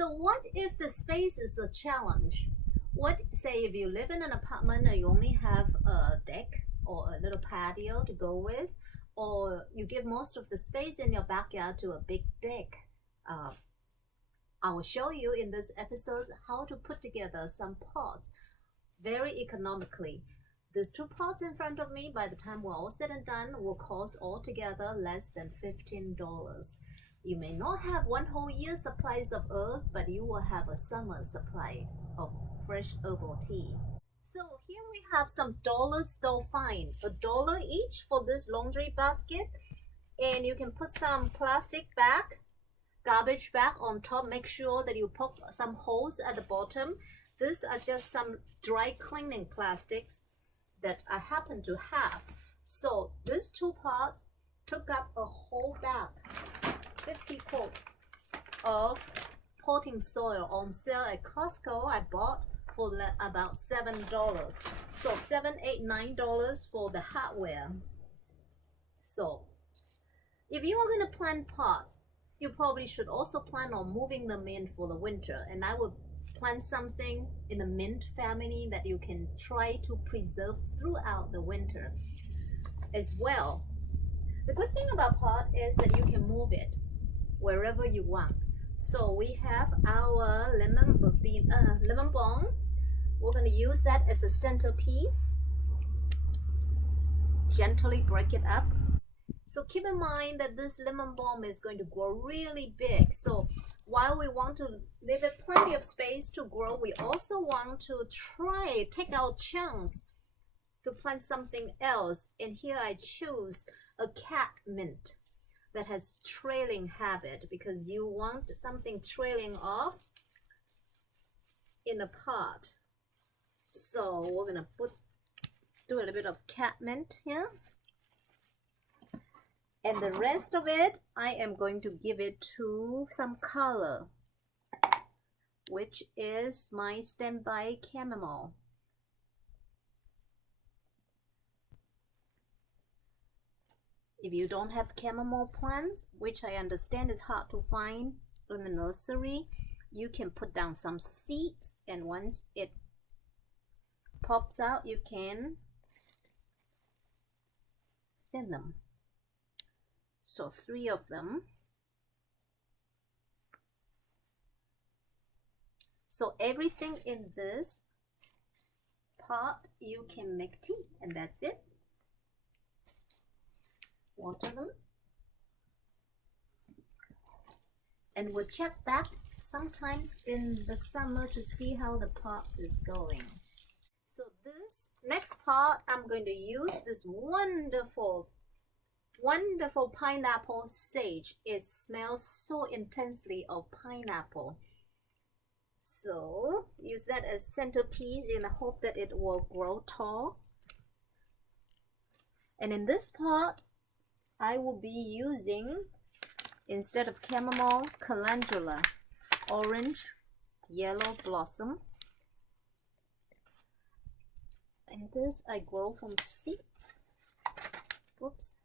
So what if the space is a challenge? What, say, if you live in an apartment and you only have a deck or a little patio to go with, or you give most of the space in your backyard to a big deck? I will show you in this episode how to put together some pots very economically. These two pots in front of me, by the time we're all said and done, will cost altogether less than $15. You may not have one whole year's supplies of earth, but you will have a summer supply of fresh herbal tea. So here we have some dollar store find, $1 each for this laundry basket, and you can put some plastic bag, garbage bag on top. Make sure that you poke some holes at the bottom. These are just some dry cleaning plastics that I happen to have. So these two pots took up a whole bag, 50 quarts of potting soil on sale at Costco. I bought for about $7. So $7, $8, $9 for the hardware. So if you are going to plant pots, you probably should also plan on moving them in for the winter. And I would plant something in the mint family that you can try to preserve throughout the winter as well. The good thing about pot is that you can move it wherever you want. So we have our lemon balm. We're going to use that as a centerpiece. Gently break it up. So keep in mind that this lemon balm is going to grow really big. So while we want to leave it plenty of space to grow, we also want to take our chance to plant something else. And here I choose a cat mint that has trailing habit, because you want something trailing off in a pot. So we're gonna do a little bit of cat mint here, and the rest of it I am going to give it to some color, which is my standby chamomile. If you don't have chamomile plants, which I understand is hard to find in the nursery, you can put down some seeds, and once it pops out, you can thin them. So 3 of them. So everything in this pot you can make tea, and that's it. Water them, and we'll check back sometimes in the summer to see how the pot is going. So this next pot, I'm going to use this wonderful pineapple sage. It smells so intensely of pineapple. So use that as centerpiece in the hope that it will grow tall. And in this pot, I will be using, instead of chamomile, calendula, orange, yellow blossom. And this I grow from seed. Whoops.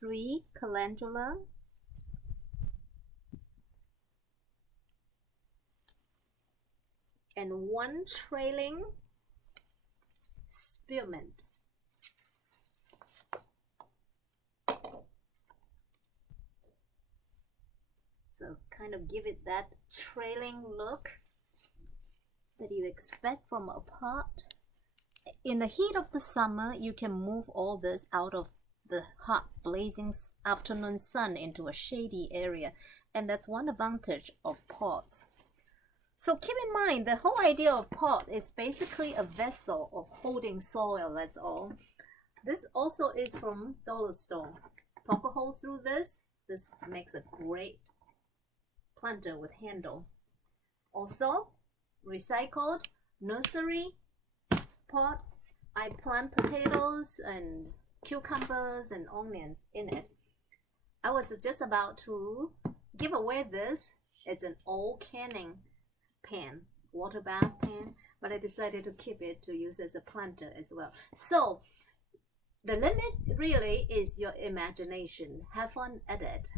Three calendula. And 1 trailing spearmint. So kind of give it that trailing look that you expect from a pot. In the heat of the summer, you can move all this out of the hot blazing afternoon sun into a shady area, and that's one advantage of pots. So keep in mind, the whole idea of pot is basically a vessel of holding soil, that's all. This also is from dollar store. Poke a hole through this. This makes a great planter with handle. Also, recycled nursery pot. I plant potatoes and cucumbers and onions in it. I was just about to give away this. It's an old canning pan, water bath pan, but I decided to keep it to use as a planter as well. So The limit really is your imagination. Have fun at it.